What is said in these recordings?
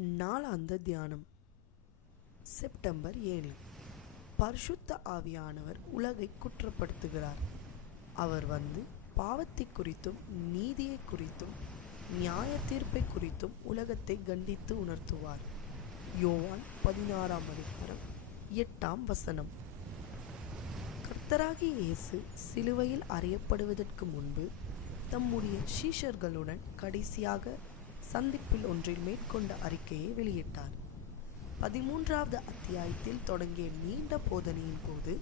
நாளாந்த தியானம். செப்டம்பர் ஏழு. பரிசுத்த ஆவியானவர் உலகை குற்றப்படுத்துகிறார். அவர் வந்து பாவத்தை குறித்தும் நீதியை குறித்தும் நியாய தீர்ப்பை குறித்தும் உலகத்தை கண்டித்து உணர்த்துவார். யோவான் பதினாறாம் அதிகாரம் எட்டாம் வசனம். கர்த்தராகிய இயேசு சிலுவையில் அறையப்படுவதற்கு முன்பு தம்முடைய சீஷர்களுடன் கடைசியாக சந்திப்பில் ஒன்றில் மேற்கொண்ட அறிக்கையை வெளியிட்டார். பதிமூன்றாவது அத்தியாயத்தில் தொடங்கிய நீண்ட போதனையின் போது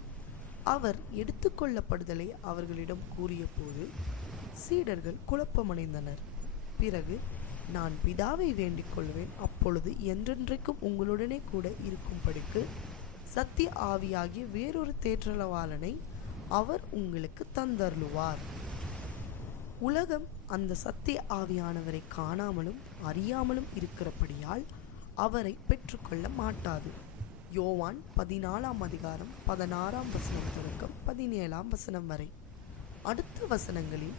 அவர் எடுத்துக்கொள்ளப்படுதலை அவர்களிடம் கூறிய போது சீடர்கள் குழப்பமடைந்தனர். பிறகு நான் பிதாவை வேண்டிக் கொள்வேன். அப்பொழுது என்றென்றைக்கும் உங்களுடனே கூட இருக்கும்படிக்கு சத்திய ஆவியாகிய வேறொரு தேற்றளவாளனை அவர் உங்களுக்கு தந்தருளுவார். உலகம் அந்த சத்திய ஆவியானவரை காணாமலும் அறியாமலும் இருக்கிறபடியால் அவரை பெற்றுக்கொள்ள மாட்டாது. யோவான் பதினாலாம் அதிகாரம் பதினாறாம் வசனம் தொடக்கம் பதினேழாம் வசனம் வரை. அடுத்த வசனங்களில்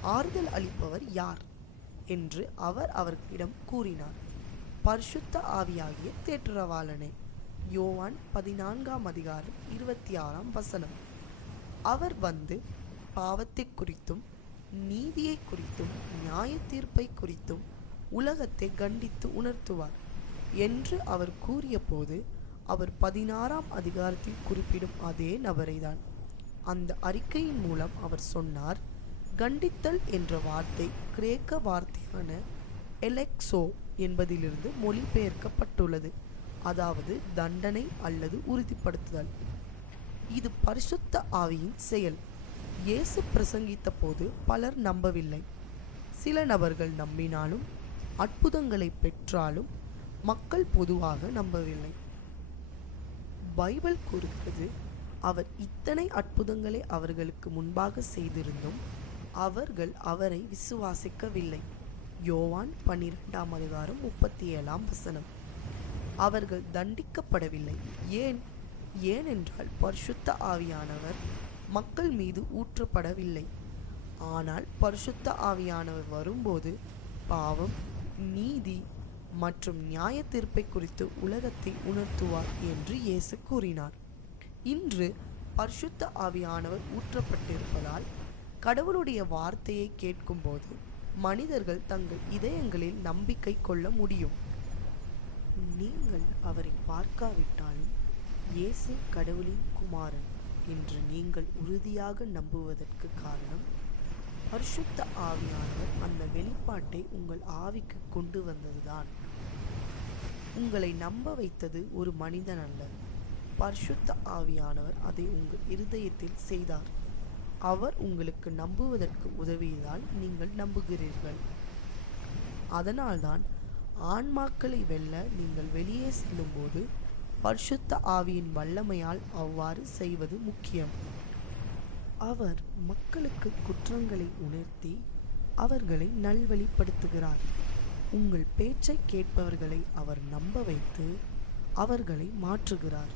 ஆறுதல் அளிப்பவர் யார்? என்று அவர் அவர்களிடம் கூறினார். பரிசுத்த ஆவியாகிய தேற்றரவாளனே யோவான் பதினான்காம் அதிகாரம் இருபத்தி ஆறாம் வசனம். அவர் வந்து பாவத்தை குறித்தும் நீதியை குறித்தும் நியாய தீர்ப்பை குறித்தும் உலகத்தை கண்டித்து உணர்த்துவார் என்று அவர் கூறியபோது அவர் பதினாறாம் அதிகாரத்தில் குறிப்பிடும் அதே நபரைதான். அந்த அறிக்கையின் மூலம் அவர் சொன்னார் கண்டித்தல் என்ற வார்த்தை கிரேக்க வார்த்தையான எலெக்சோ என்பதிலிருந்து மொழிபெயர்க்கப்பட்டுள்ளது. அதாவது தண்டனை அல்லது உறுதிப்படுத்துதல். இது பரிசுத்த ஆவியின் செயல். இயேசு பிரசங்கித்த போது பலர் நம்பவில்லை. சில நபர்கள் நம்பினாலும் அற்புதங்களை பெற்றாலும் மக்கள் பொதுவாக நம்பவில்லை. பைபிள் கூறுகிறது அவர் இத்தனை அற்புதங்களை அவர்களுக்கு முன்பாக செய்திருந்தும் அவர்கள் அவரை விசுவாசிக்கவில்லை. யோவான் பன்னிரெண்டாம் அதிகாரம் முப்பத்தி ஏழாம் வசனம். அவர்கள் தண்டிக்கப்படவில்லை. ஏன்? ஏனென்றால் பரிசுத்த ஆவியானவர் மக்கள் மீது ஊற்றப்படவில்லை. ஆனால் பரிசுத்த ஆவியானவர் வரும்போது பாவம் நீதி மற்றும் நியாய தீர்ப்பை குறித்து உலகத்தை உணர்த்துவார் என்று இயேசு கூறினார். இன்று பரிசுத்த ஆவியானவர் ஊற்றப்பட்டிருப்பதால் கடவுளுடைய வார்த்தையை கேட்கும்போது மனிதர்கள் தங்கள் இதயங்களில் நம்பிக்கை கொள்ள முடியும். நீங்கள் அவரை பார்க்காவிட்டாலும் இயேசு கடவுளின் குமாரன். என்று நீங்கள் உறுதியாக நம்புவதற்கு காரணம் பரிசுத்த ஆவியானவர் அந்த வெளிப்பாட்டை உங்கள் ஆவிக்கு கொண்டு வந்ததுதான். உங்களை நம்ப வைத்தது ஒரு மனிதன் அல்ல. பரிசுத்த ஆவியானவர் அதை உங்கள் இருதயத்தில் செய்தார். அவர் உங்களுக்கு நம்புவதற்கு உதவியதால் நீங்கள் நம்புகிறீர்கள். அதனால்தான் ஆன்மாக்களை வெல்ல நீங்கள் வெளியே செல்லும்போது பரிசுத்த ஆவியின் வல்லமையால் அவ்வாறு செய்வது முக்கியம். அவர் மக்களுக்கு குற்றங்களை உணர்த்தி அவர்களை நல்வழிப்படுத்துகிறார். உங்கள் பேச்சை கேட்பவர்களை அவர் நம்ப வைத்து அவர்களை மாற்றுகிறார்.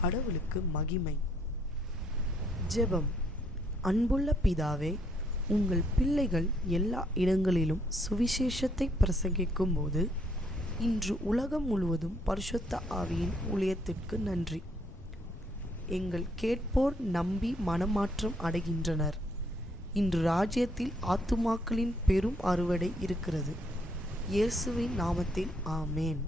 கடவுளுக்கு மகிமை. ஜெபம். அன்புள்ள பிதாவே உங்கள் பிள்ளைகள் எல்லா இடங்களிலும் சுவிசேஷத்தை பிரசங்கிக்கும் போது இன்று உலகம் முழுவதும் பரிசுத்த ஆவியின் ஊழியத்திற்கு நன்றி. எங்கள் கேட்போர் நம்பி மனமாற்றம் அடைகின்றனர். இன்று ராஜ்யத்தில் ஆத்துமாக்களின் பெரும் அறுவடை இருக்கிறது. இயேசுவின் நாமத்தில் ஆமேன்.